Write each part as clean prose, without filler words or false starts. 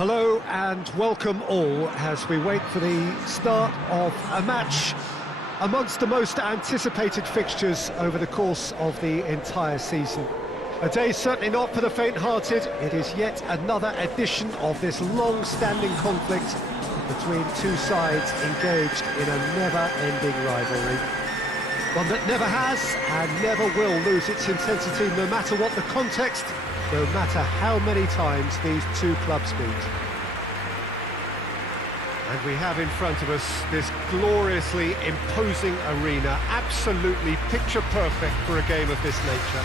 Hello and welcome all as we wait for the start of a match amongst the most anticipated fixtures over the course of the entire season. A day certainly not for the faint-hearted. It is yet another edition of this long-standing conflict between two sides engaged in a never-ending rivalry. One that never has and never will lose its intensity no matter what the context, no matter how many times these two clubs meet. And we have in front of us this gloriously imposing arena, absolutely picture perfect for a game of this nature.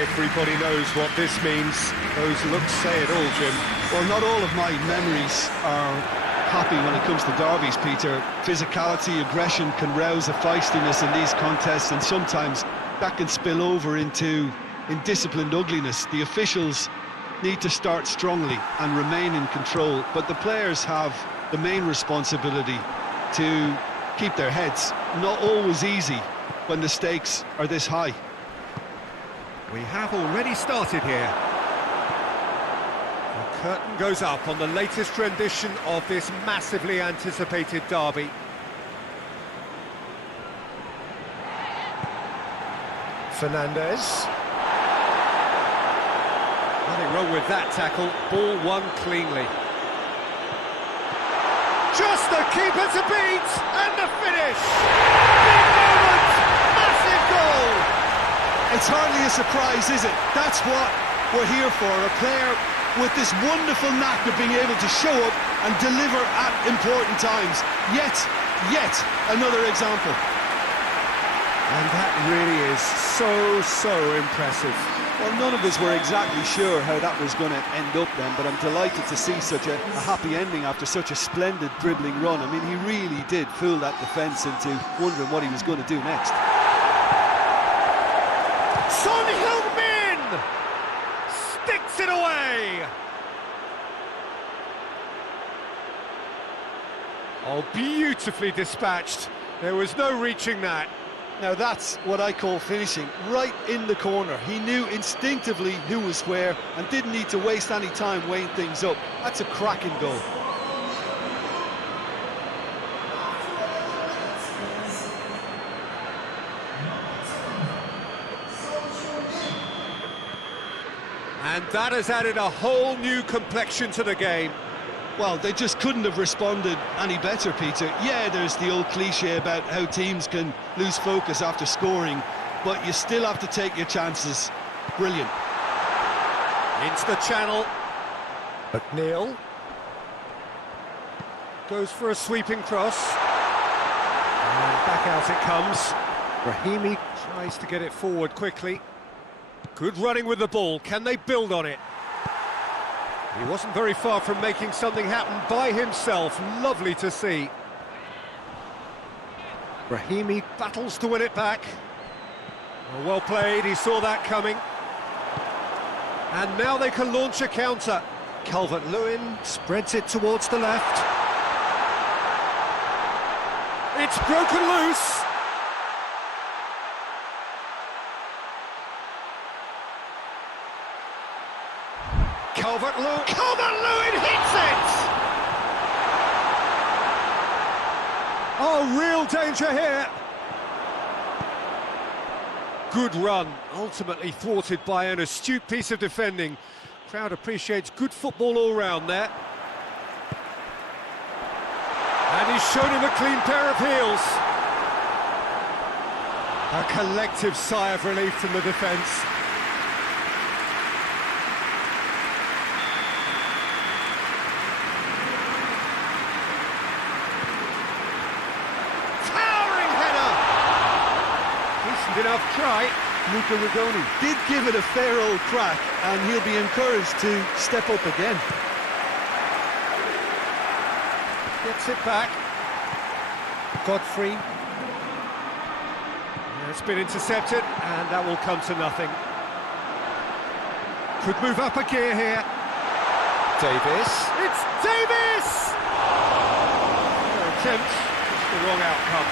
Everybody knows what this means. Those looks say it all, Jim. Well, not all of my memories are happy when it comes to derbies, Peter. Physicality, aggression can rouse a feistiness in these contests, and sometimes that can spill over into indisciplined ugliness. The officials need to start strongly and remain in control, but the players have the main responsibility to keep their heads. Not always easy when the stakes are this high. We have already started here. The curtain goes up on the latest rendition of this massively anticipated derby. Fernandez. Nothing wrong with that tackle. Ball won cleanly. Just the keeper to beat, and the finish! Big moment! Massive goal! It's hardly a surprise, is it? That's what we're here for, a player with this wonderful knack of being able to show up and deliver at important times. Yet another example. And that really is so impressive. Well, none of us were exactly sure how that was going to end up then, but I'm delighted to see such a happy ending after such a splendid dribbling run. I mean, he really did fool that defence into wondering what he was going to do next. Son Heung-min sticks it away. Oh, beautifully dispatched. There was no reaching that. Now that's what I call finishing, right in the corner. He knew instinctively who was where and didn't need to waste any time weighing things up. That's a cracking goal. And that has added a whole new complexion to the game. Well, they just couldn't have responded any better, Peter. Yeah, there's the old cliche about how teams can lose focus after scoring, but you still have to take your chances. Brilliant. Into the channel. McNeil goes for a sweeping cross. And back out it comes. Brahimi tries to get it forward quickly. Good running with the ball. Can they build on it? He wasn't very far from making something happen by himself. Lovely to see. Brahimi battles to win it back. Well played, he saw that coming. And now they can launch a counter. Calvert-Lewin spreads it towards the left. It's broken loose. Calvert-Lewin hits it! Oh, real danger here. Good run, ultimately thwarted by an astute piece of defending. Crowd appreciates good football all round there. And he's shown him a clean pair of heels. A collective sigh of relief from the defence. Enough try. Luca Rigoni did give it a fair old crack, and he'll be encouraged to step up again. Gets it back. Godfrey. It's been intercepted, and that will come to nothing. Could move up a gear here. Davis. It's Davis! No attempt, just the wrong outcome.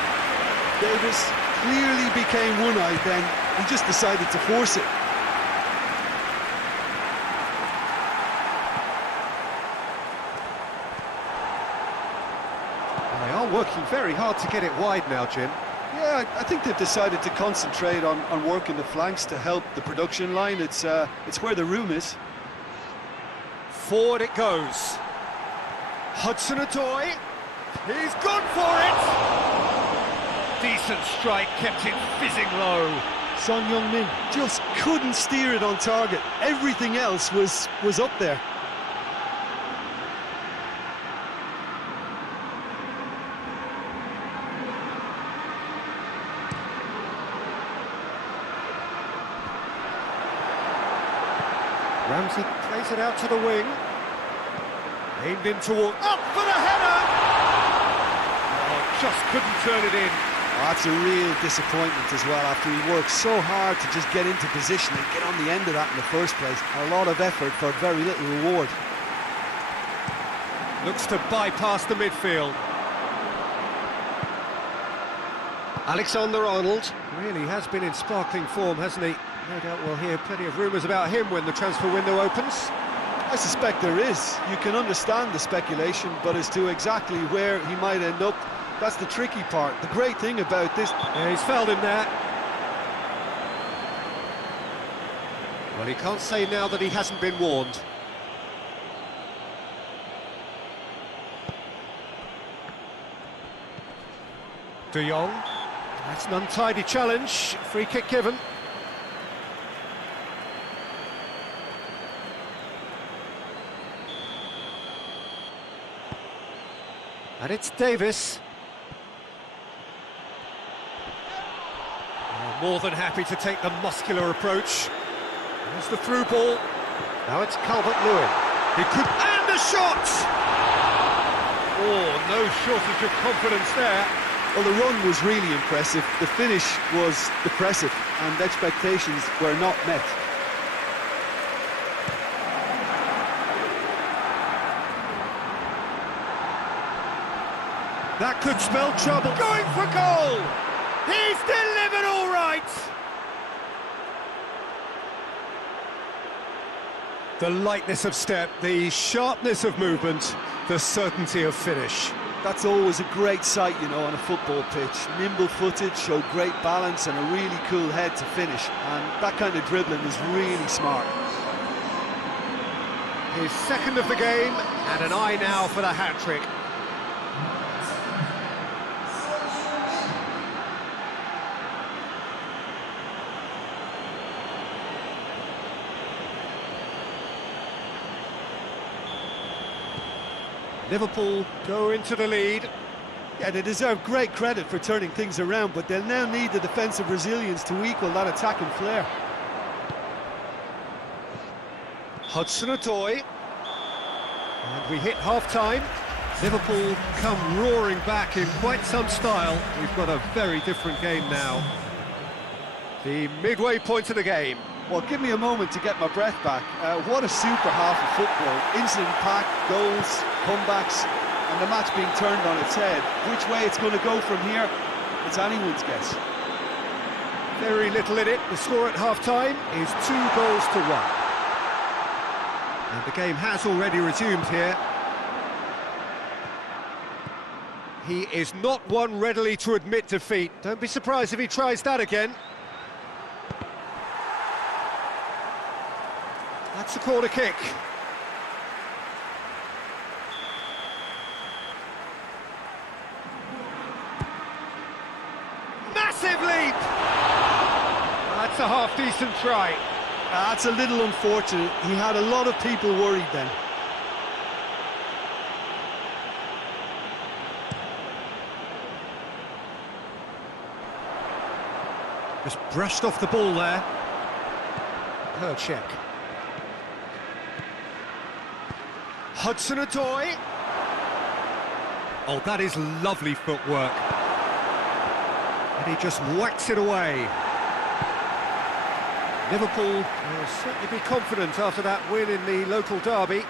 Davis clearly became one-eyed then. He just decided to force it. They are working very hard to get it wide now, Jim. Yeah, I think they've decided to concentrate on working the flanks to help the production line. It's where the room is. Forward it goes. Hudson-Odoi. He's gone for it! Decent strike, kept it fizzing low. Son Heung-min just couldn't steer it on target. Everything else was up there. Ramsey plays it out to the wing. Aimed in toward... Up for the header! Oh, just couldn't turn it in. Oh, that's a real disappointment as well, after he worked so hard to just get into position and get on the end of that in the first place. A lot of effort for very little reward. Looks to bypass the midfield. Alexander-Arnold really has been in sparkling form, hasn't he? No doubt we'll hear plenty of rumours about him when the transfer window opens. I suspect there is. You can understand the speculation, but as to exactly where he might end up, that's the tricky part. The great thing about this... Yeah, he's fouled him there. Well, he can't say now that he hasn't been warned. De Jong. That's an untidy challenge. Free kick given. And it's Davis. Oh, more than happy to take the muscular approach. There's the through ball. Now it's Calvert-Lewin. He could... And a shot! Oh, no shortage of confidence there. Well, the run was really impressive. The finish was depressive, and expectations were not met. That could spell trouble. Going for goal! He's delivered all right! The lightness of step, the sharpness of movement, the certainty of finish. That's always a great sight, you know, on a football pitch. Nimble-footed, showed great balance and a really cool head to finish. And that kind of dribbling is really smart. His second of the game, and an eye now for the hat-trick. Liverpool go into the lead. Yeah, they deserve great credit for turning things around, but they'll now need the defensive resilience to equal that attacking flair. Hudson-Odoi. And we hit half-time. Liverpool come roaring back in quite some style. We've got a very different game now. The midway point of the game. Well, give me a moment to get my breath back. What a super half of football. Incident-packed, goals, comebacks, and the match being turned on its head. Which way it's going to go from here, it's anyone's guess. Very little in it. The score at half-time is 2-1. And the game has already resumed here. He is not one readily to admit defeat. Don't be surprised if he tries that again. That's a corner kick. Massive leap! That's a half-decent try. That's a little unfortunate. He had a lot of people worried then. Just brushed off the ball there. Her check. Hudson-Odoi. Oh, that is lovely footwork. And he just whacks it away. Liverpool will certainly be confident after that win in the local derby.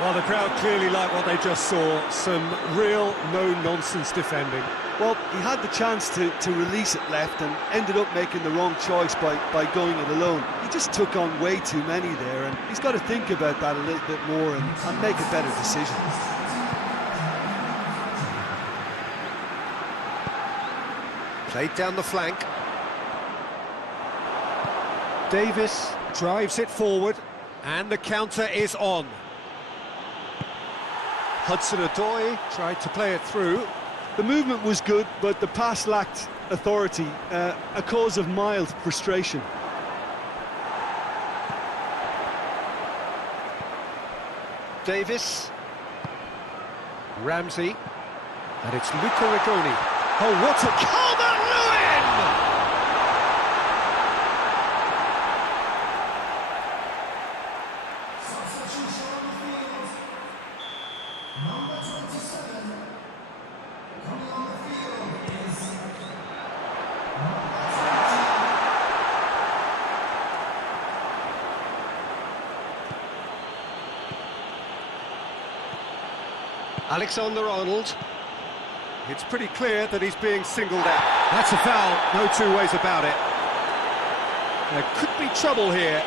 Well, the crowd clearly like what they just saw. Some real no-nonsense defending. Well, he had the chance to release it left and ended up making the wrong choice by going it alone. He just took on way too many there, and he's got to think about that a little bit more and make a better decision. Played down the flank. Davis drives it forward, and the counter is on. Hudson-Odoi tried to play it through. The movement was good, but the pass lacked authority, a cause of mild frustration. Davis. Ramsey. And it's Luca Rigoni. Oh, what a Calvert-Lewin! Alexander-Arnold. It's pretty clear that he's being singled out. That's a foul, no two ways about it. There could be trouble here.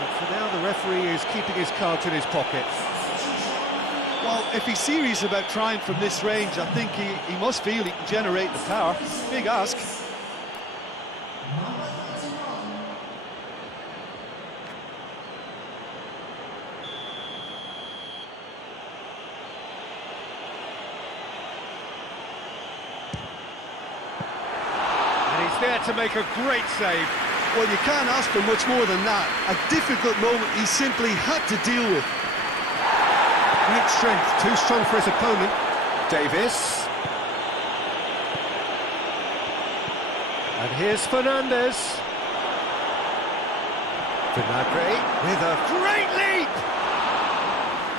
But for now, the referee is keeping his cards in his pocket. Well, if he's serious about trying from this range, I think he must feel he can generate the power. Big ask. There to make a great save. Well, you can't ask for much more than that. A difficult moment he simply had to deal with. Great strength, too strong for his opponent. Davis. And here's Fernandez. Vinagre with a great leap!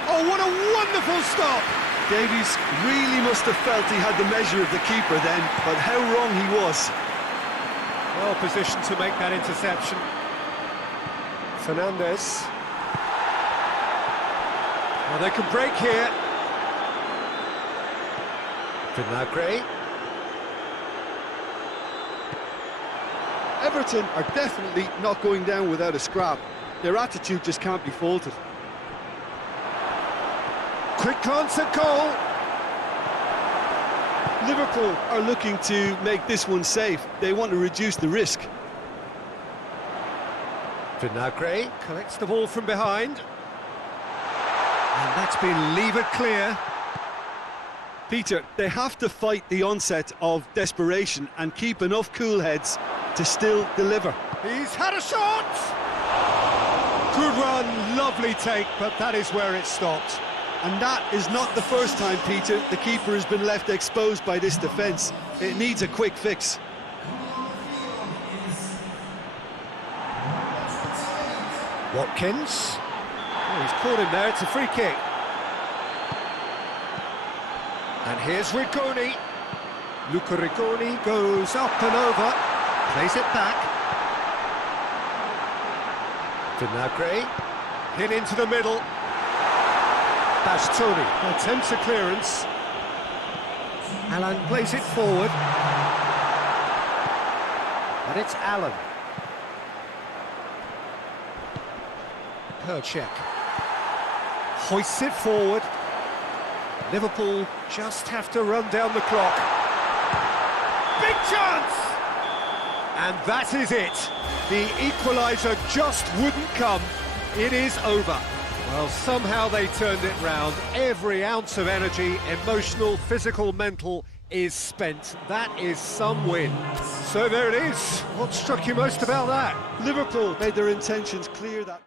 Oh, what a wonderful stop! Davies really must have felt he had the measure of the keeper then, but how wrong he was. Well positioned to make that interception. Fernandez. Well, they can break here. Vinagre. Everton are definitely not going down without a scrap. Their attitude just can't be faulted. Quick glance at goal. Liverpool are looking to make this one safe. They want to reduce the risk. Vinagre collects the ball from behind. And that's been levered clear. Peter, they have to fight the onset of desperation and keep enough cool heads to still deliver. He's had a shot! Good run, lovely take, but that is where it stopped. And that is not the first time, Peter, the keeper has been left exposed by this defence. It needs a quick fix. Watkins. Oh, he's caught him there, it's a free kick. And here's Rigoni. Luca Rigoni goes up and over, plays it back. Vinagre, hit into the middle. Bastoni attempts a clearance. Alan plays it forward. And it's Allen. Perchek hoists it forward. Liverpool just have to run down the clock. Big chance! And that is it. The equaliser just wouldn't come. It is over. Well, somehow they turned it round. Every ounce of energy, emotional, physical, mental, is spent. That is some win. So there it is. What struck you most about that? Liverpool made their intentions clear that...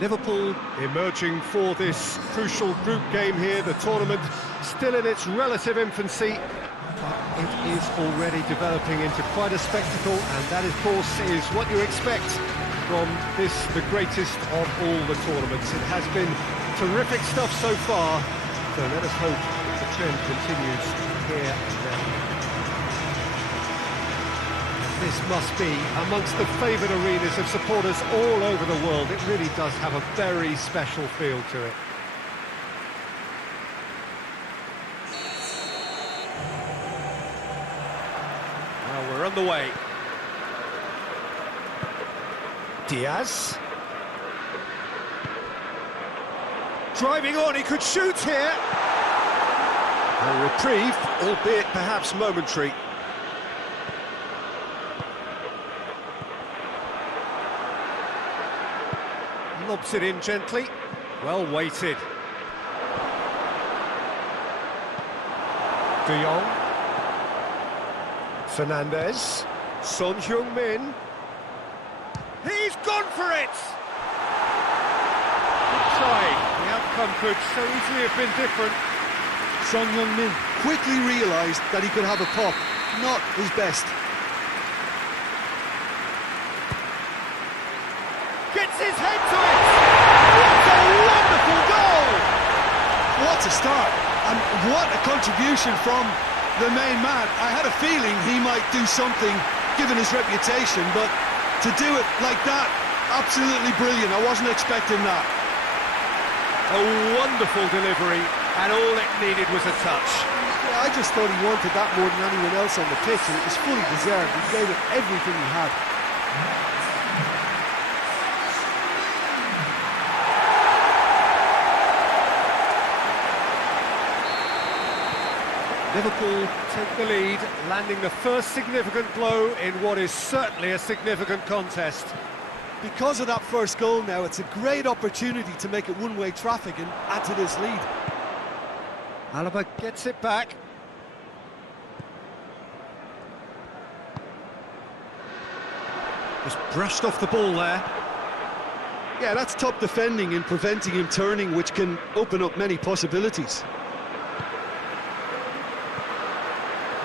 Liverpool emerging for this crucial group game here, the tournament still in its relative infancy, but it is already developing into quite a spectacle, and that, of course, is what you expect from this, the greatest of all the tournaments. It has been terrific stuff so far, so let us hope that the trend continues here and now. This must be amongst the favoured arenas of supporters all over the world. It really does have a very special feel to it. Well, we're on the way. Diaz. Driving on, he could shoot here. A reprieve, albeit perhaps momentary. Lobs it in gently. Well weighted. De Jong. Fernandez. Son Heung-min. He's gone for it! Good try. The outcome could so easily have been different. Son Heung-min quickly realised that he could have a pop. Not his best. Gets his head to it! What a wonderful goal! What a start, and what a contribution from the main man. I had a feeling he might do something, given his reputation, but to do it like that, absolutely brilliant. I wasn't expecting that. A wonderful delivery, and all it needed was a touch. Yeah, I just thought he wanted that more than anyone else on the pitch, and it was fully deserved. He gave it everything he had. Liverpool take the lead, landing the first significant blow in what is certainly a significant contest. Because of that first goal now, it's a great opportunity to make it one-way traffic and add to this lead. Alaba gets it back. Just brushed off the ball there. Yeah, that's top defending and preventing him turning, which can open up many possibilities.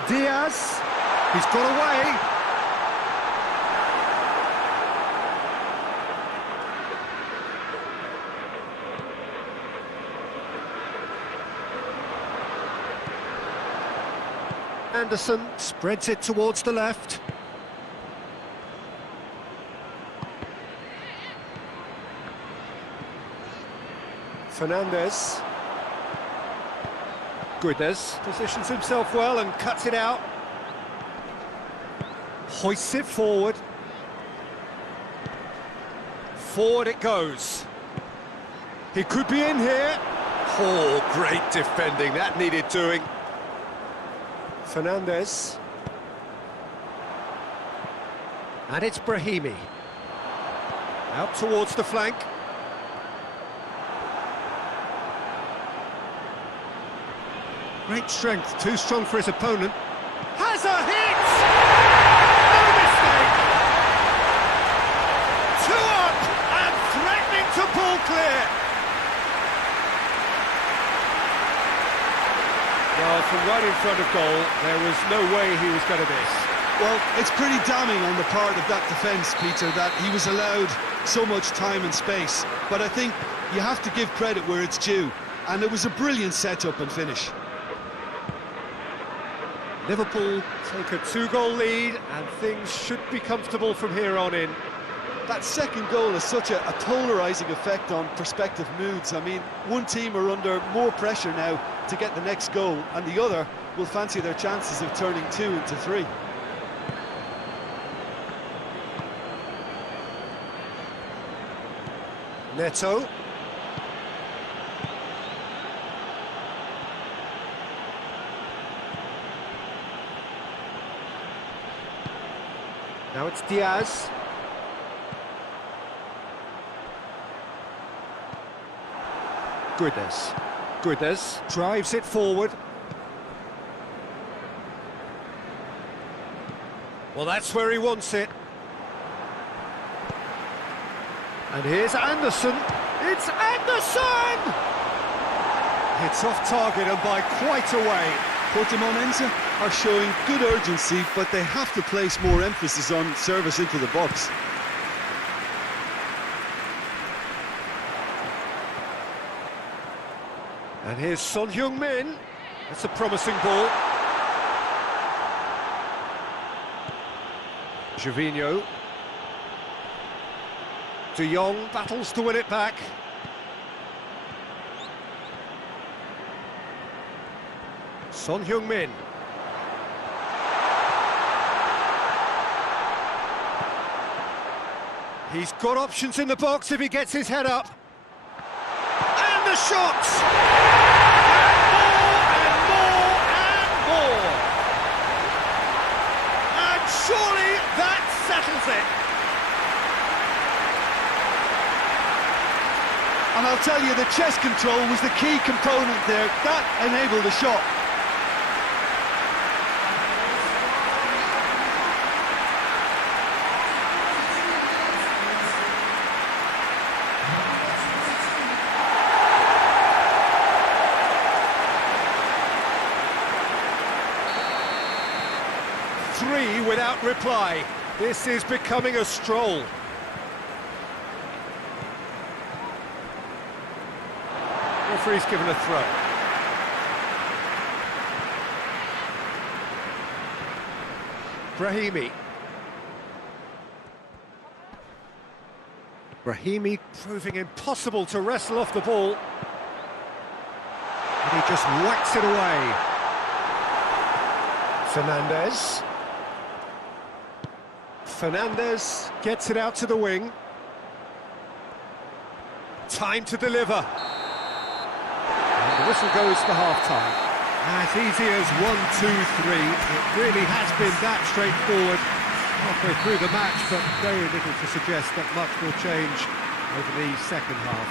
Diaz, he's got away. Anderson spreads it towards the left. Fernandez. Goodness, positions himself well and cuts it out. Hoists it forward. Forward it goes. He could be in here. Oh, great defending, that needed doing. Fernandez. And it's Brahimi. Out towards the flank. Great strength, too strong for his opponent. Has a hit! No mistake! 2 up and threatening to pull clear. Well, from right in front of goal, there was no way he was going to miss. Well, it's pretty damning on the part of that defence, Peter, that he was allowed so much time and space. But I think you have to give credit where it's due. And it was a brilliant setup and finish. Liverpool take a 2-goal lead, and things should be comfortable from here on in. That second goal has such a polarising effect on prospective moods. I mean, one team are under more pressure now to get the next goal, and the other will fancy their chances of turning 2 into 3. Neto. Now it's Diaz. Goodness drives it forward. Well, that's where he wants it. And here's Anderson. It's Anderson! It's off target and by quite a way. Portimonense are showing good urgency, but they have to place more emphasis on service into the box. And here's Son Heung-min. That's a promising ball. Gervinho. De Jong battles to win it back. Son Heung-min. He's got options in the box if he gets his head up. And the shots! And more and more! And surely that settles it. And I'll tell you, the chest control was the key component there. That enabled the shot. Three without reply. This is becoming a stroll. Referee's given a throw. Brahimi proving impossible to wrestle off the ball. And he just whacks it away. Fernandez gets it out to the wing. Time to deliver. And the whistle goes for half-time. As easy as 1, 2, 3. It really has been that straightforward halfway through the match, but very little to suggest that much will change over the second half.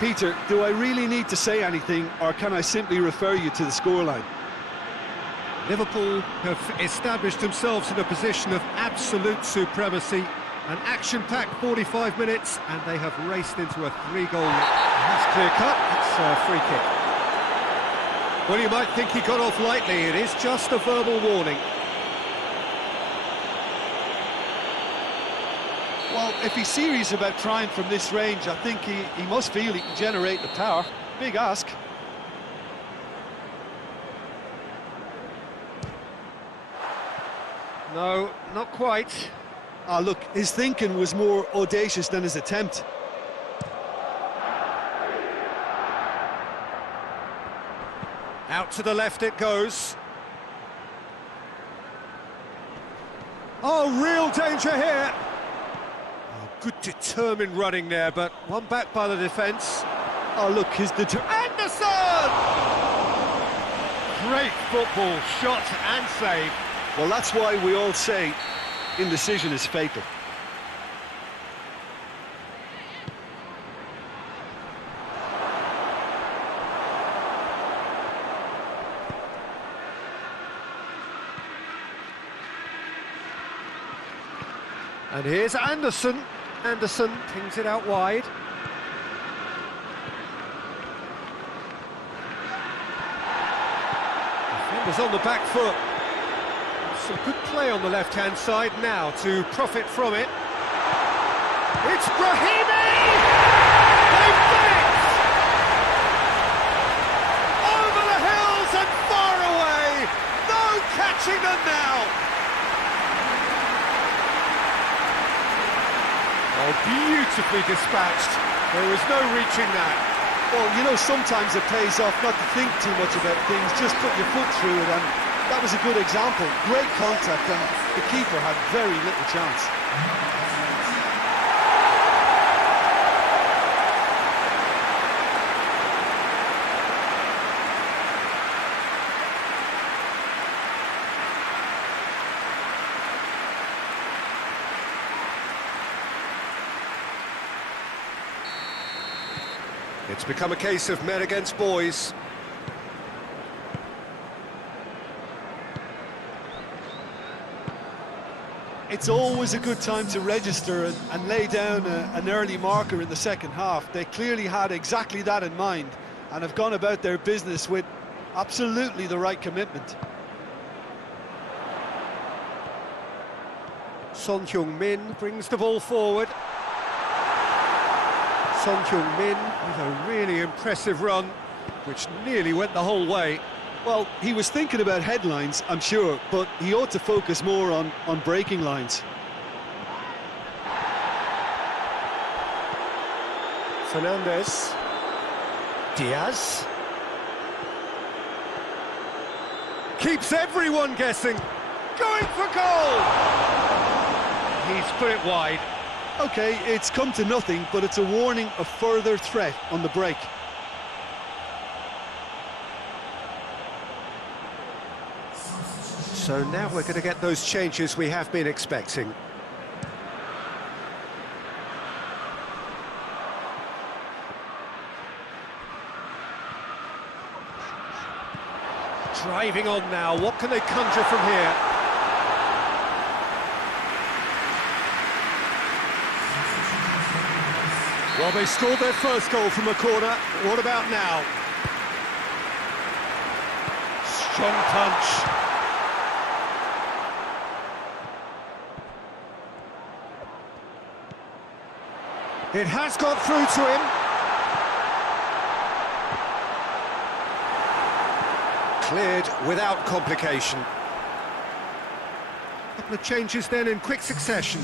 Peter, do I really need to say anything, or can I simply refer you to the scoreline? Liverpool have established themselves in a position of absolute supremacy. An action-packed 45 minutes, and they have raced into a 3-goal lead. That's clear-cut. It's a free kick. Well, you might think he got off lightly. It is just a verbal warning. Well, if he's serious about trying from this range, I think he must feel he can generate the power. Big ask. No, not quite. Ah, look, his thinking was more audacious than his attempt. Out to the left it goes. Oh, real danger here. Oh, good determined running there, but one back by the defence. Oh, look, Anderson! Great football, shot and save. Well, that's why we all say indecision is fatal. And here's Anderson. Anderson pings it out wide. Defender's on the back foot. Some good play on the left-hand side now to profit from it. It's Brahimi! They've done it! Over the hills and far away! No catching them now! Oh, beautifully dispatched. There was no reaching that. Well, you know, sometimes it pays off not to think too much about things, just put your foot through it, and that was a good example. Great contact, and the keeper had very little chance. It's become a case of men against boys. It's always a good time to register and lay down an early marker in the second half. They clearly had exactly that in mind and have gone about their business with absolutely the right commitment. Son Heung-min brings the ball forward. Son Heung-min with a really impressive run, which nearly went the whole way. Well, he was thinking about headlines, I'm sure, but he ought to focus more on breaking lines. Fernandez. Diaz. Keeps everyone guessing. Going for goal! He's put it wide. OK, it's come to nothing, but it's a warning of further threat on the break. So now we're going to get those changes we have been expecting. Driving on now, what can they conjure from here? Well, they scored their first goal from a corner. What about now? Strong punch. It has got through to him. Cleared without complication. A couple of changes then in quick succession.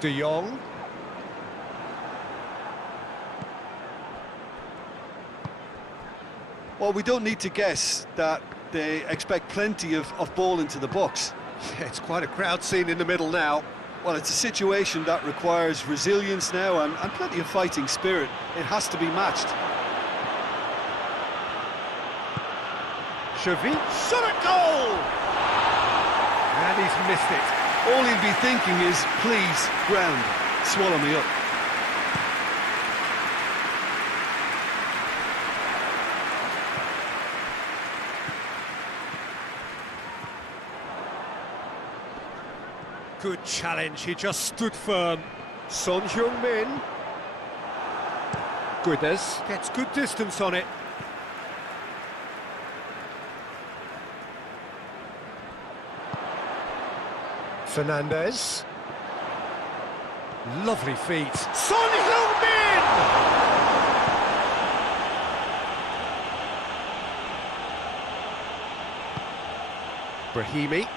De Jong. Well, we don't need to guess that they expect plenty of ball into the box. Yeah, it's quite a crowd scene in the middle now. Well, it's a situation that requires resilience now and plenty of fighting spirit. It has to be matched. Xavi, shot at goal! And he's missed it. All he'll be thinking is, please, ground, swallow me up. Good challenge, he just stood firm. Son Heung-min. Goodness, gets good distance on it. Fernandez. Lovely feet. Son Heung-min! Brahimi.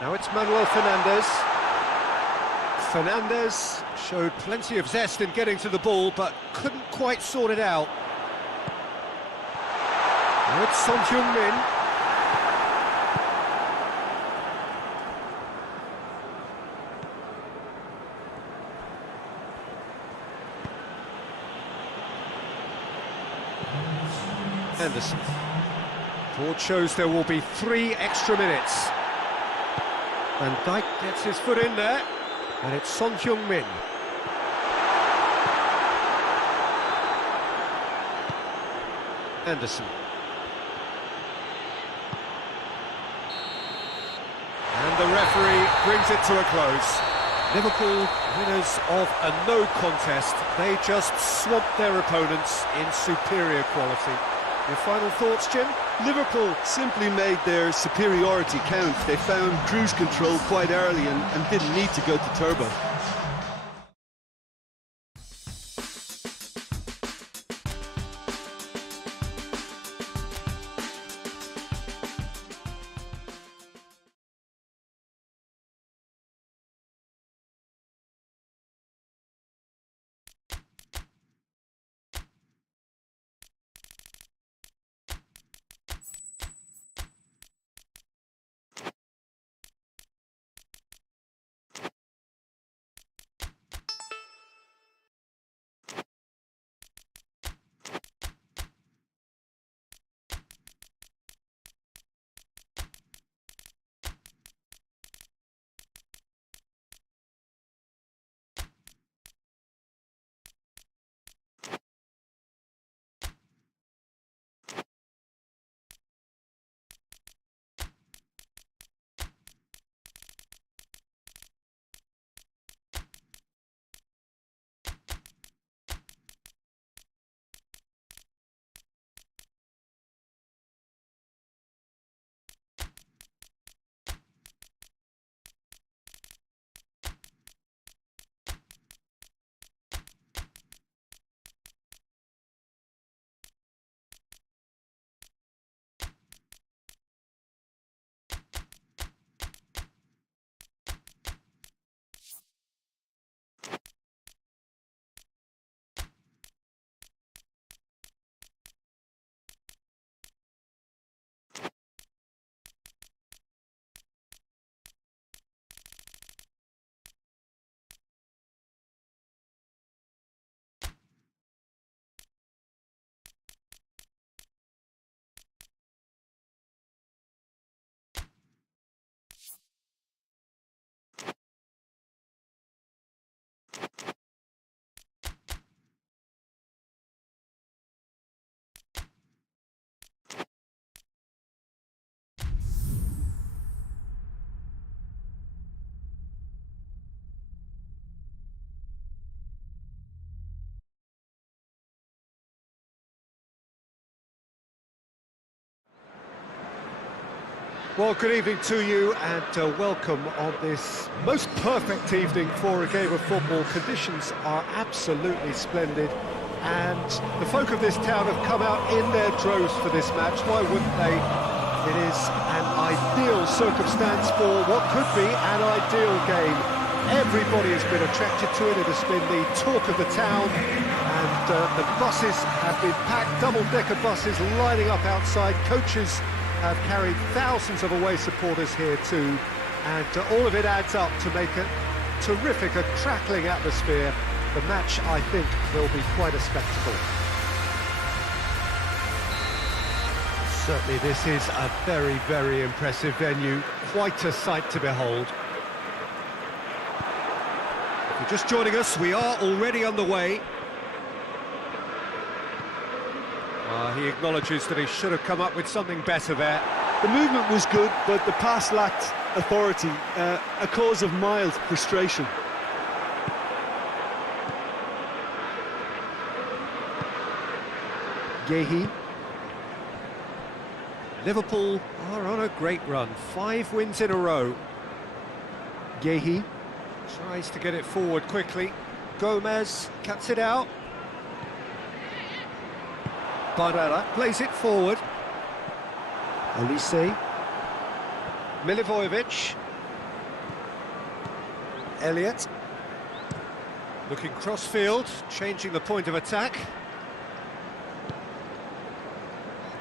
Now it's Manuel Fernandez. Fernandez showed plenty of zest in getting to the ball, but couldn't quite sort it out. Now it's Son Heung-min. Anderson. Board shows there will be 3 extra minutes. And Dijk gets his foot in there, and it's Son Heung-min. Anderson. And the referee brings it to a close. Liverpool, winners of a no contest. They just swamped their opponents in superior quality. Your final thoughts, Jim? Liverpool simply made their superiority count. They found cruise control quite early and didn't need to go to turbo. Well, good evening to you and welcome on this most perfect evening for a game of football. Conditions are absolutely splendid and the folk of this town have come out in their droves for this match. Why wouldn't they? It is an ideal circumstance for what could be an ideal game. Everybody has been attracted to it. It has been the talk of the town and the buses have been packed, double-decker buses lining up outside. Coaches have carried thousands of away supporters here too, and all of it adds up to make a terrific, a crackling atmosphere. The match, I think, will be quite a spectacle. Certainly this is a very, very impressive venue, quite a sight to behold. If you're just joining us, we are already on the way. He acknowledges that he should have come up with something better there. The movement was good, but the pass lacked authority, a cause of mild frustration. Yehi. Liverpool are on a great run, 5 wins in a row. Yehi tries to get it forward quickly. Gomez cuts it out. Barella plays it forward. Olise. Milivojevic. Elliott. Looking cross-field, changing the point of attack.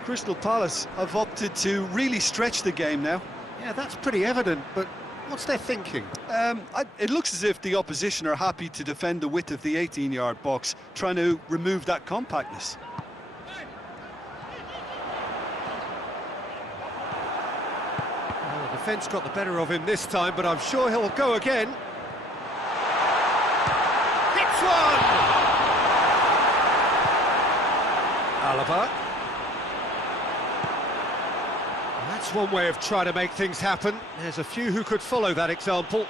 Crystal Palace have opted to really stretch the game now. Yeah, that's pretty evident, but what's their thinking? It looks as if the opposition are happy to defend the width of the 18-yard box, trying to remove that compactness. Well, the defence got the better of him this time, but I'm sure he'll go again. Hits one! Alaba. That's one way of trying to make things happen. There's a few who could follow that example.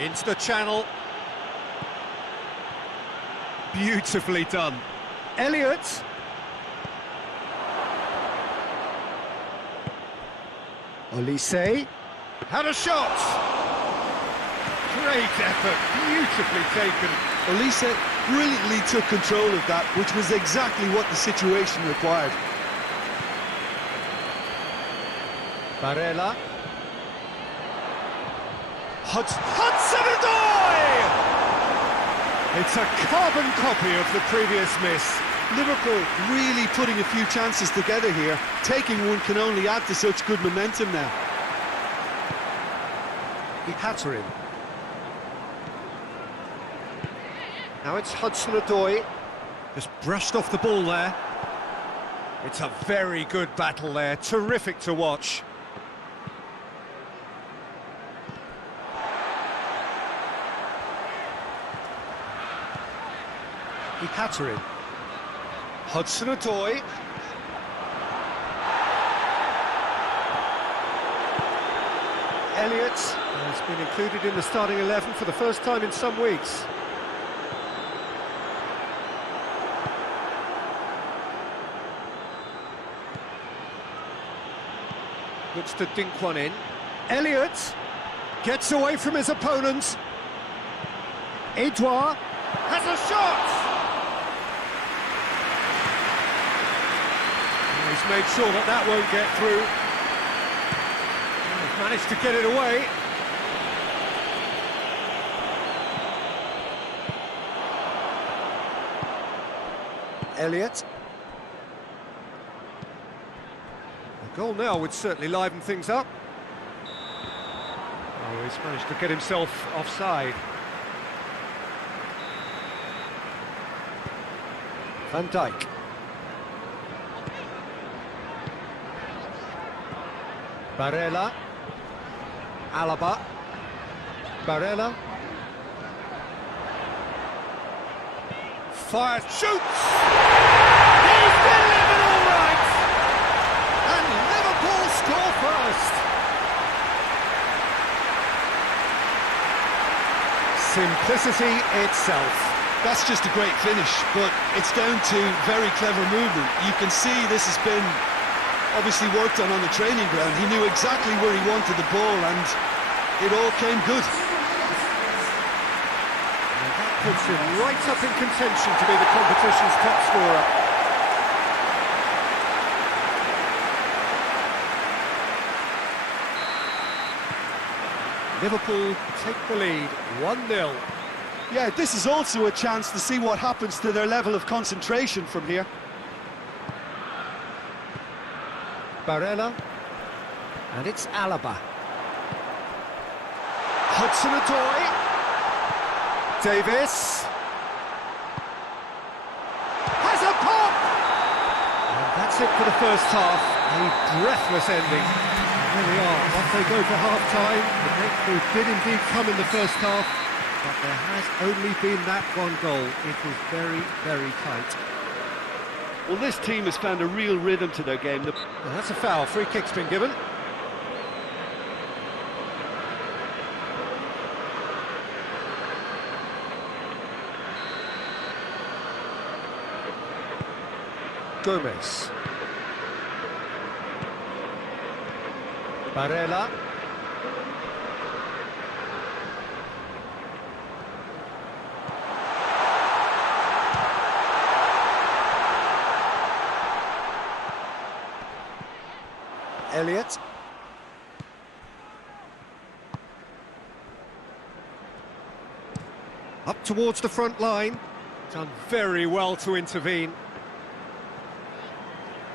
Into the channel. Beautifully done. Elliott. Olise. Had a shot. Great effort, beautifully taken. Olise brilliantly took control of that, which was exactly what the situation required. Barella. Hudson-Odoi! It's a carbon copy of the previous miss. Liverpool really putting a few chances together here. Taking one can only add to such good momentum now. He had her in. Now it's Hudson-Odoi. Just brushed off the ball there. It's a very good battle there. Terrific to watch. He had her in. Hudson-Odoi. Elliott has been included in the starting 11 for the first time in some weeks. Looks to dink one in. Elliott gets away from his opponents. Edouard has a shot! He's made sure that that won't get through. He's managed to get it away. Elliott. A goal now would certainly liven things up. Oh, he's managed to get himself offside. Van Dijk. Barella. Alaba. Barella. Fires, shoots! He's delivered all right! And Liverpool score first! Simplicity itself. That's just a great finish, but it's down to very clever movement. You can see this has been obviously worked on the training ground. He knew exactly where he wanted the ball, and it all came good. And that puts him right up in contention to be the competition's top scorer. Liverpool take the lead, 1-0. Yeah, this is also a chance to see what happens to their level of concentration from here. Barella, and it's Alaba. Hudson-Odoi. Davis. Has a pop! And that's it for the first half. A breathless ending. Here we are, off they go for half-time. The breakthrough did indeed come in the first half, but there has only been that one goal. It was very, very tight. Well, this team has found a real rhythm to their game. Well, that's a foul. Free kick's been given. Gomez. Barella. Elliott. Up towards the front line. Done very well to intervene.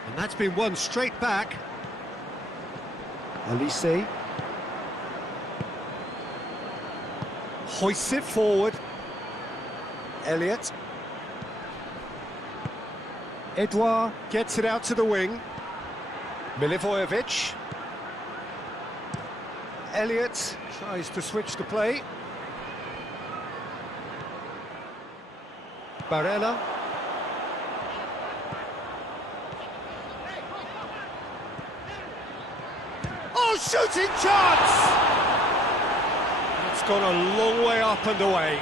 And that's been won straight back. Elise. Hoists it forward. Elliott. Edouard gets it out to the wing. Milivojevic. Elliott tries to switch the play. Barella. Oh, shooting chance! It's gone a long way up and away.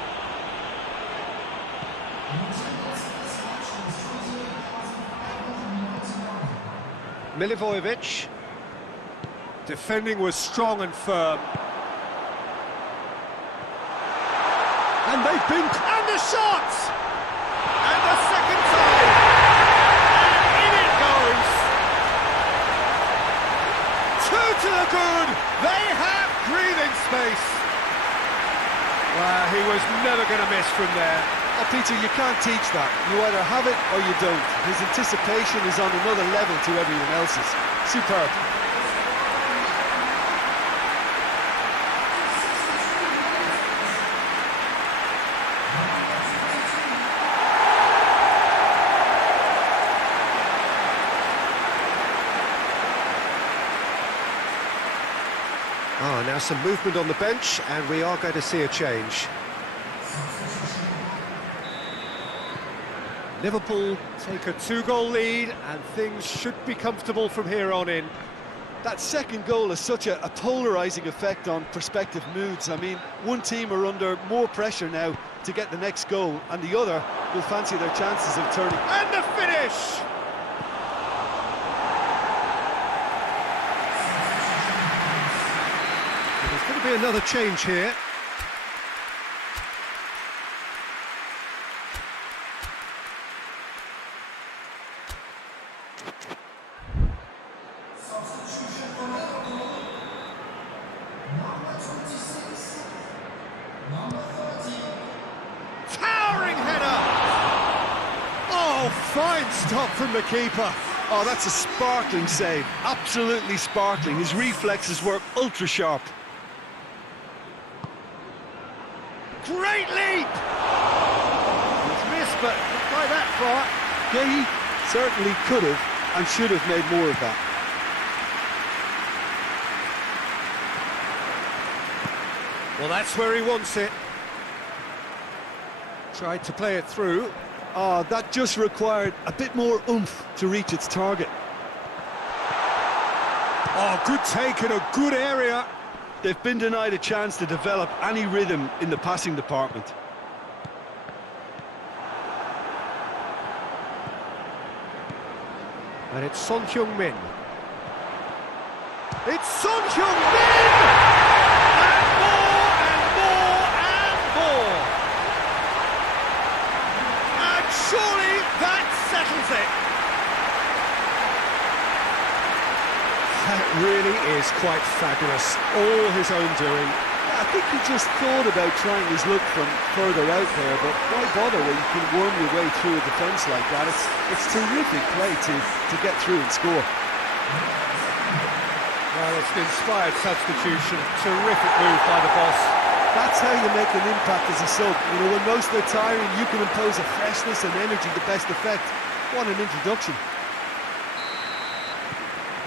Milivojevic. Defending was strong and firm. And they've been... And the shot! And the second time! And in it goes! Two to the good! They have breathing space! Well, he was never going to miss from there. Oh, Peter, you can't teach that. You either have it or you don't. His anticipation is on another level to everyone else's. Superb. Ah, now some movement on the bench, and we are going to see a change. Liverpool take a 2-goal lead, and things should be comfortable from here on in. That second goal has such a polarising effect on prospective moods. I mean, one team are under more pressure now to get the next goal, and the other will fancy their chances of turning. And the finish! There's going to be another change here. Towering header! Oh, fine stop from the keeper. Oh, that's a sparkling save. Absolutely sparkling. His reflexes were ultra sharp. Great leap! It's missed, but not by that far. Yeah, he certainly could have and should have made more of that. Well, that's where he wants it. Tried to play it through. Oh, that just required a bit more oomph to reach its target. Oh, good take in a good area. They've been denied a chance to develop any rhythm in the passing department. And it's Son Heung-min. It's Son Heung-min! And more and more and more! And surely that settles it! That really is quite fabulous, all his own doing. I think he just thought about trying his luck from further out there, but why bother when you can worm your way through a defence like that? It's terrific play to get through and score. Well, it's an inspired substitution, terrific move by the boss. That's how you make an impact as a sub. You know, when most are tiring, you can impose a freshness and energy to best effect. What an introduction.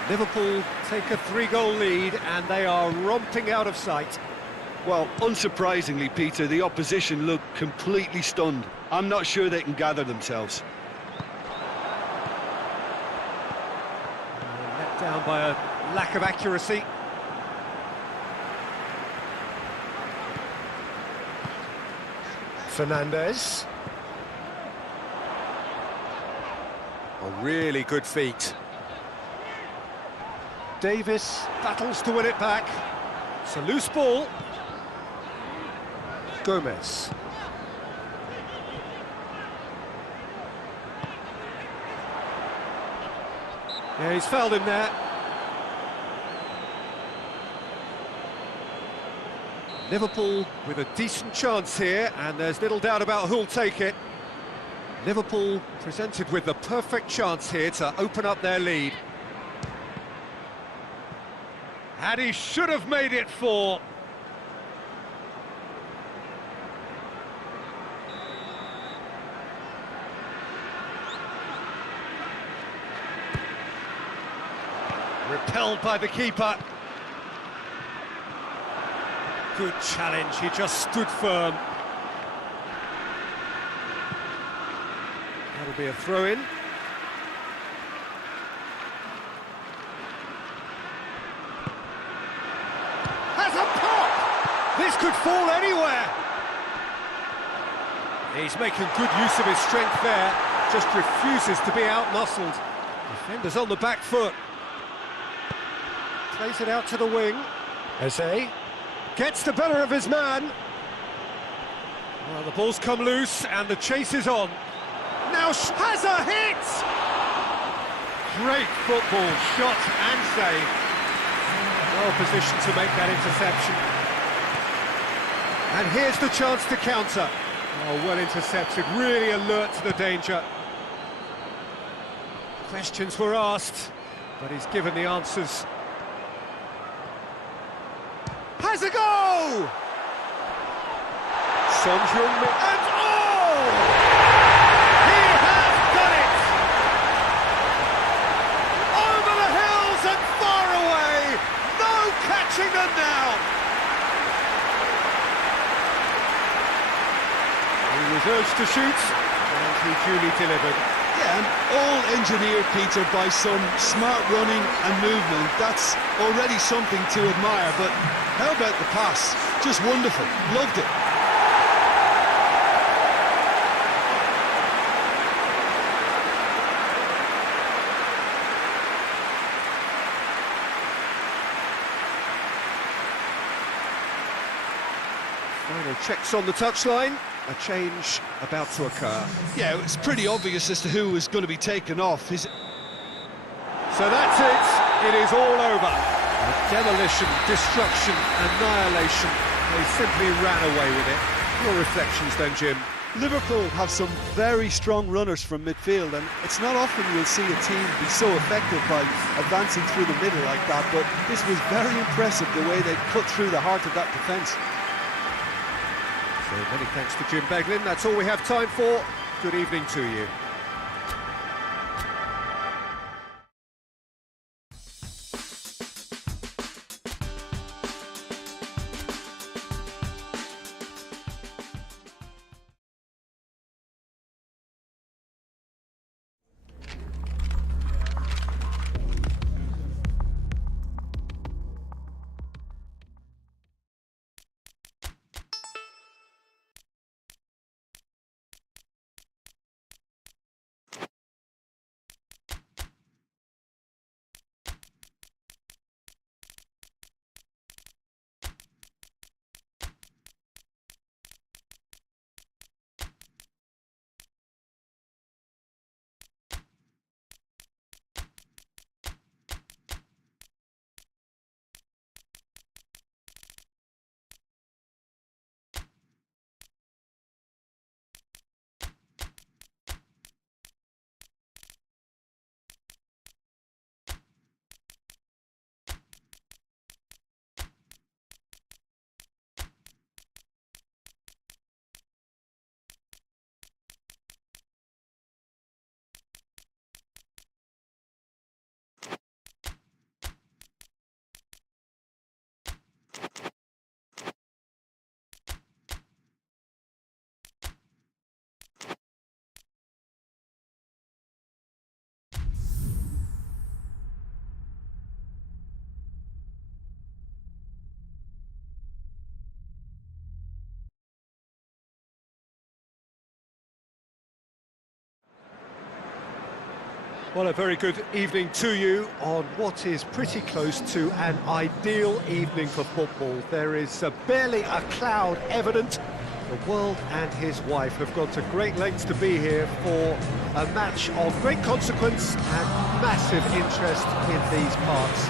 Liverpool take a 3-goal lead and they are romping out of sight. Well, unsurprisingly, Peter, the opposition look completely stunned. I'm not sure they can gather themselves. Let down by a lack of accuracy. Fernandez. A really good feat. Davis battles to win it back. It's a loose ball. Gomez. Yeah, he's fouled him there. Liverpool with a decent chance here, and there's little doubt about who'll take it. Liverpool presented with the perfect chance here to open up their lead. And he should have made it 4. Repelled by the keeper. Good challenge, he just stood firm. That'll be a throw-in. Has a pop! This could fall anywhere! He's making good use of his strength there, just refuses to be out-muscled. Defender's on the back foot. Plays it out to the wing. Eze gets the better of his man. Well, the ball's come loose and the chase is on. Now has a hit! Great football, shot and save. Well positioned to make that interception. And here's the chance to counter. Oh, well intercepted, really alert to the danger. Questions were asked, but he's given the answers. Has a go! Son Heung-min, and oh! He has done it! Over the hills and far away! No catching them now! He was urged to shoot, and he duly delivered. Yeah, and all engineered, Peter, by some smart running and movement. That's already something to admire, but how about the pass? Just wonderful. Loved it. Final checks on the touchline. A change about to occur. Yeah, it's pretty obvious as to who was going to be taken off. So that's it. It is all over. Demolition, destruction, annihilation. They simply ran away with it. Your reflections then, Jim? Liverpool have some very strong runners from midfield, and it's not often you'll see a team be so effective by advancing through the middle like that, but this was very impressive, the way they cut through the heart of that defence. So many thanks to Jim Beglin. That's all we have time for. Good evening to you. Well, a very good evening to you on what is pretty close to an ideal evening for football. There is barely a cloud evident. The world and his wife have gone to great lengths to be here for a match of great consequence and massive interest in these parts.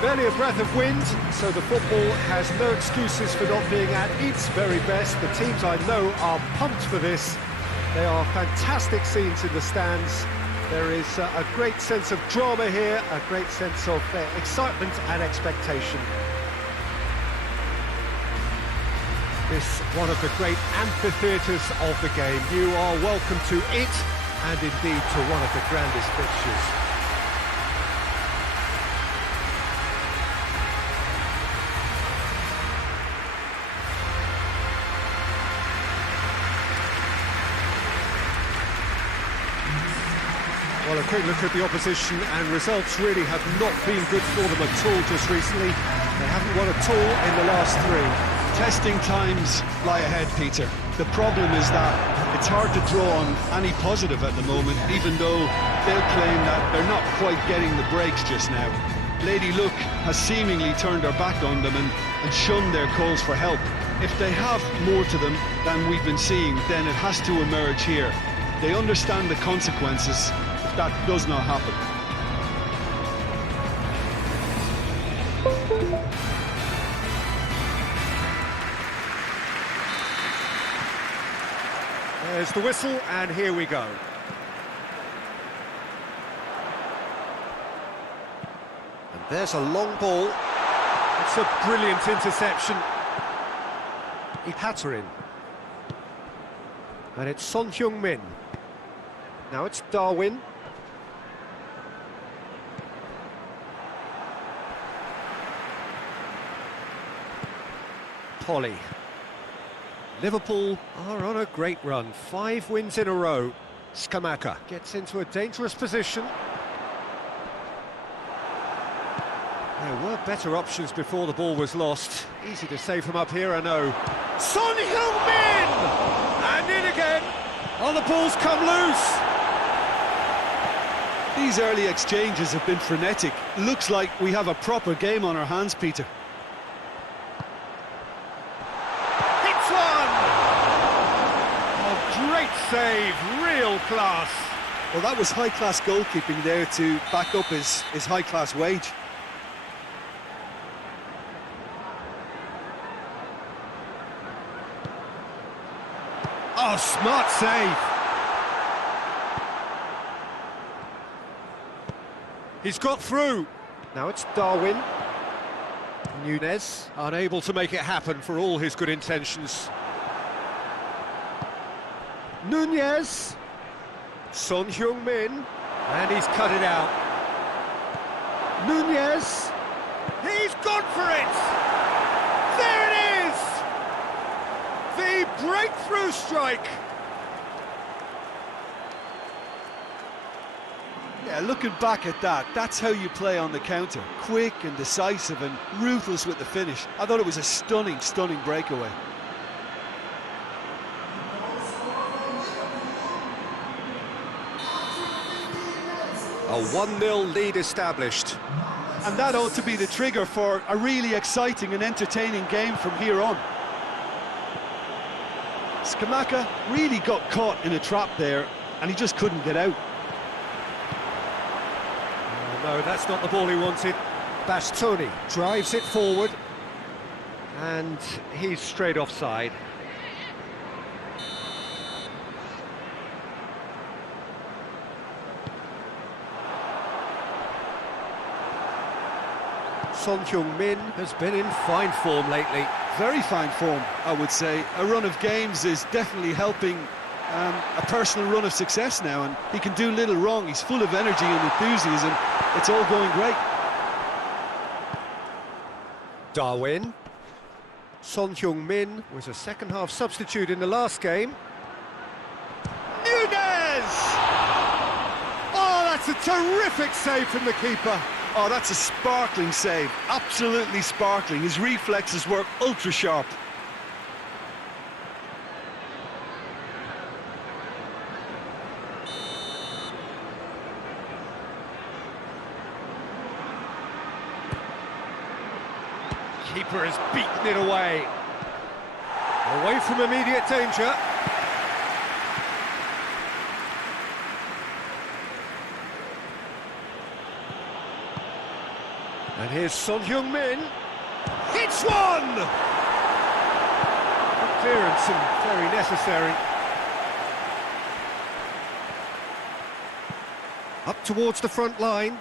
Barely a breath of wind, so the football has no excuses for not being at its very best. The teams I know are pumped for this. They are fantastic scenes in the stands. There is a great sense of drama here, a great sense of excitement and expectation. This one of the great amphitheatres of the game. You are welcome to it, and indeed to one of the grandest fixtures. Well, a quick look at the opposition, and results really have not been good for them at all just recently. They haven't won at all in the last three. Testing times lie ahead, Peter. The problem is that it's hard to draw on any positive at the moment, even though they'll claim that they're not quite getting the breaks just now. Lady Luck has seemingly turned her back on them and shunned their calls for help. If they have more to them than we've been seeing, then it has to emerge here. They understand the consequences if that does not happen. There's the whistle, and here we go. And there's a long ball. It's a brilliant interception. Ipul. And it's Son Heung-min. Now it's Darwin. Polly. Liverpool are on a great run. 5 wins in a row. Skamaka gets into a dangerous position. There were better options before the ball was lost. Easy to save from up here, I know. Son Heung-min! And in again! Oh, the ball's come loose! These early exchanges have been frenetic. Looks like we have a proper game on our hands, Peter. Hits one! Oh, great save, real class. Well, that was high-class goalkeeping there to back up his high-class wage. Oh, smart save. He's got through. Now it's Darwin. Nunez, unable to make it happen for all his good intentions. Nunez. Son Heung-min. And he's cut it out. Nunez. He's gone for it! There it is! The breakthrough strike! Yeah, looking back at that, that's how you play on the counter. Quick and decisive and ruthless with the finish. I thought it was a stunning, stunning breakaway. A 1-0 lead established. And that ought to be the trigger for a really exciting and entertaining game from here on. Skamaka really got caught in a trap there, and he just couldn't get out. No, that's not the ball he wanted. Bastoni drives it forward, and he's straight offside. Son Heung-min has been in fine form lately. Very fine form, I would say. A run of games is definitely helping a personal run of success now, and he can do little wrong. He's full of energy and enthusiasm. It's all going great. Darwin. Son Heung-min was a second-half substitute in the last game. Nunez! Oh, that's a terrific save from the keeper. Oh, that's a sparkling save. Absolutely sparkling. His reflexes were ultra-sharp. Keeper has beaten it away. Away from immediate danger. And here's Son Heung-min. Hits one! Good clearance and very necessary. Up towards the front line.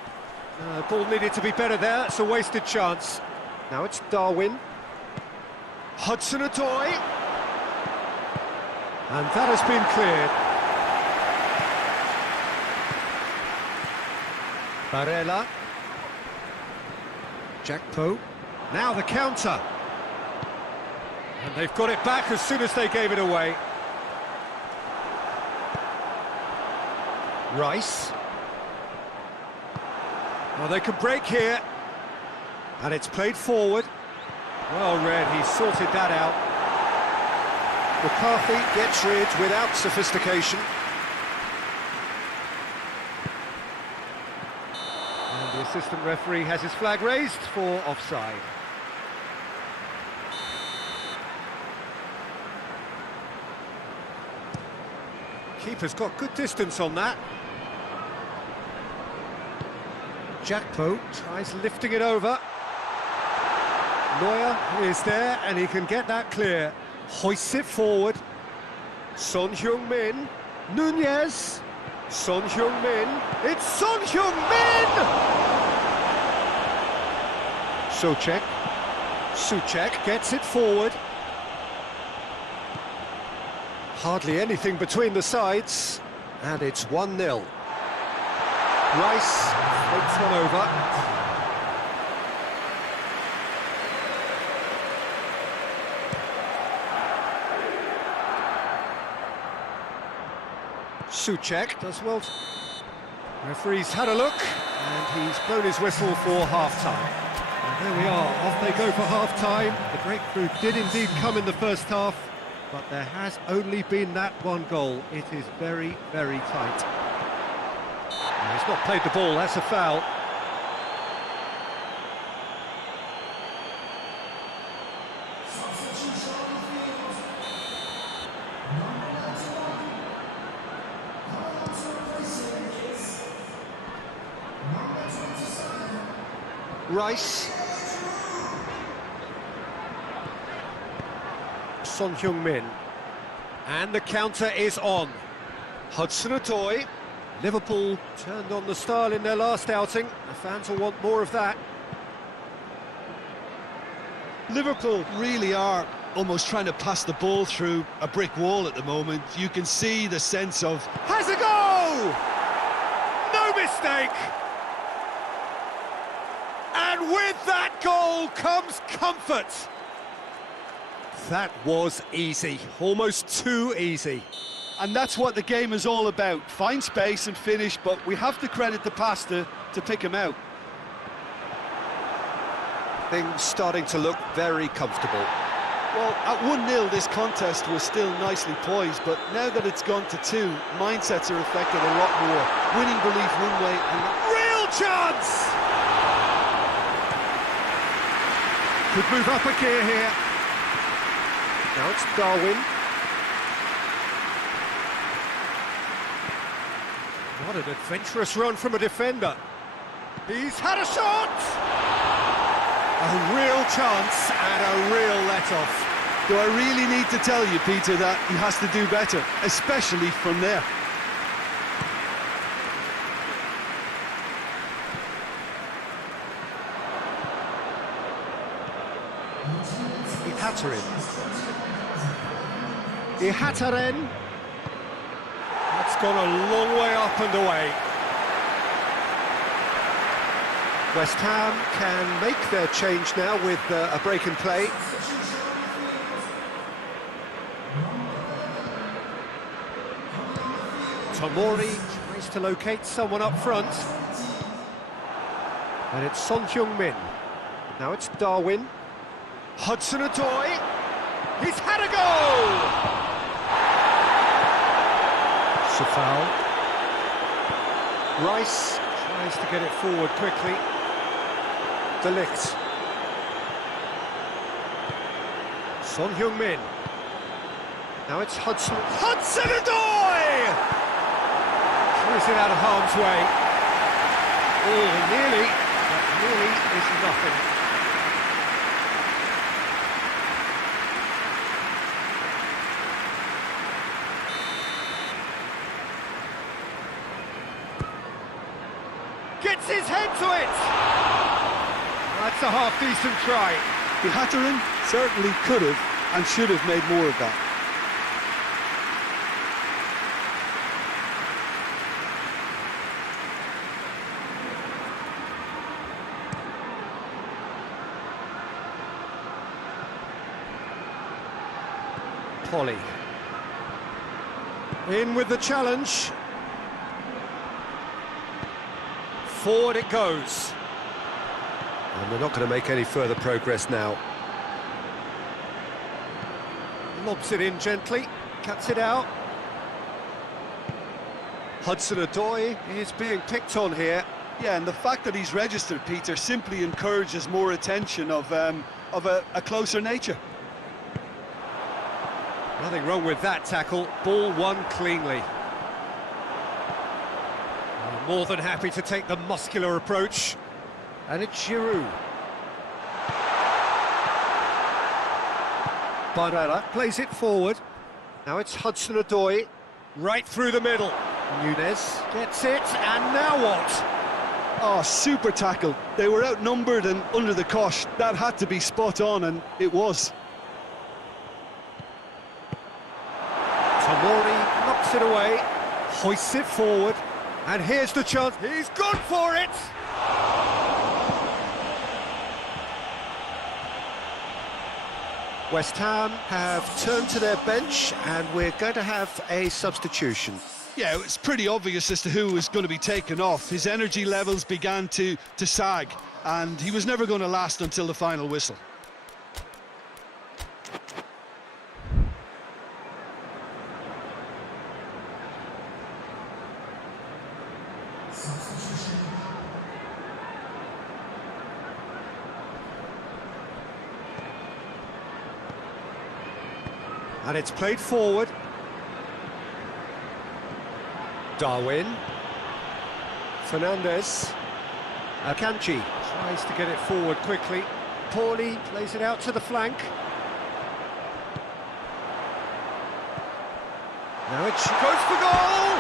Ball needed to be better there. It's a wasted chance. Now it's Darwin. Hudson-Odoi. And that has been cleared. Barella. Jakpo. Now the counter. And they've got it back as soon as they gave it away. Rice. Well, they can break here. And it's played forward. Well read, he sorted that out. McCarthy gets rid without sophistication. And the assistant referee has his flag raised for offside. Keeper's got good distance on that. Jakpo tries lifting it over. Neuer is there and he can get that clear. Hoists it forward. Son Heung-min. Nunez. Son Heung-min. It's Son Heung-min! Souček gets it forward. Hardly anything between the sides. And it's 1-0. Rice floats one over. Souček does well. Referee's had a look, and he's blown his whistle for half-time. And there we are, off they go for half-time. The breakthrough did indeed come in the first half, but there has only been that one goal. It is very, very tight. He's not played the ball, that's a foul. Rice. Son Heung-min. And the counter is on. Hudson-Odoi. Liverpool turned on the style in their last outing. The fans will want more of that. Liverpool really are almost trying to pass the ball through a brick wall at the moment. You can see the sense of... Has a go! No mistake! And with that goal comes comfort. That was easy, almost too easy. And that's what the game is all about. Find space and finish, but we have to credit the passer to pick him out. Things starting to look very comfortable. Well, at 1-0 this contest was still nicely poised, but now that it's gone to 2, mindsets are affected a lot more. Winning belief one way and... Real chance! Could move up a gear here. Now it's Darwin. What an adventurous run from a defender. He's had a shot! A real chance and a real let-off. Do I really need to tell you, Peter, that he has to do better, especially from there? Ihataren. That's gone a long way up and away. West Ham can make their change now with a break in play. Tomori tries to locate someone up front. And it's Son Heung-min. Now it's Darwin. Hudson-Odoi. He's had a goal! It's a foul. Rice tries to get it forward quickly. Delict. Son Heung-min. Now it's Hudson. Hudson-Odoi! Is it out of harm's way? Oh, nearly, but nearly is nothing. Gets his head to it! That's a half-decent try. The Hatteran certainly could have and should have made more of that. Polly. In with the challenge. Forward it goes. And they're not going to make any further progress now. Lobs it in gently, cuts it out. Hudson-Odoi is being picked on here. Yeah, and the fact that he's registered, Peter, simply encourages more attention of a closer nature. Nothing wrong with that tackle. Ball won cleanly. More than happy to take the muscular approach. And it's Giroud. Bawa plays it forward. Now it's Hudson-Odoi. Right through the middle. Nunez gets it, and now what? Oh, super tackle. They were outnumbered and under the cosh. That had to be spot on, and it was. Tomori knocks it away, hoists it forward, and here's the chance. He's gone for it! West Ham have turned to their bench, and we're going to have a substitution. Yeah, it's pretty obvious as to who was going to be taken off. His energy levels began to sag, and he was never going to last until the final whistle. And it's played forward. Darwin. Fernandez. Akanji tries to get it forward quickly. Pauly plays it out to the flank. Now it goes for goal!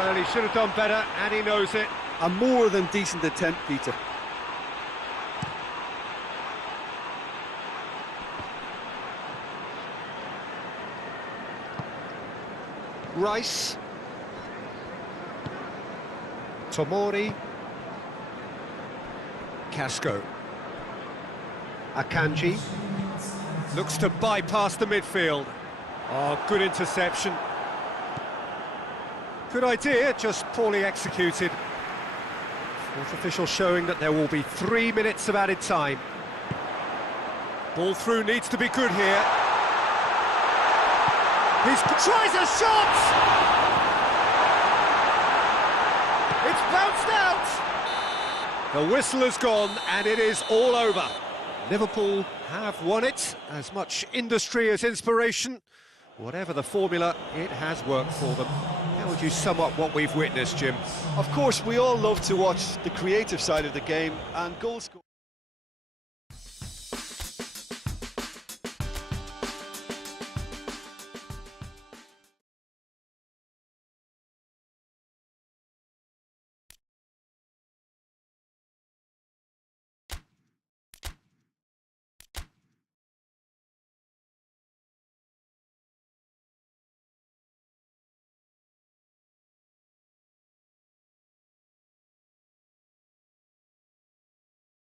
Well, he should have done better, and he knows it. A more than decent attempt, Peter. Rice. Tomori. Casco. Akanji. Looks to bypass the midfield. Oh, good interception. Good idea, just poorly executed. Fourth official showing that there will be 3 minutes of added time. Ball through needs to be good here. He tries a shot! It's bounced out! The whistle has gone, and it is all over. Liverpool have won it. As much industry as inspiration. Whatever the formula, it has worked for them. How would you sum up what we've witnessed, Jim? Of course, we all love to watch the creative side of the game, and goal scoring.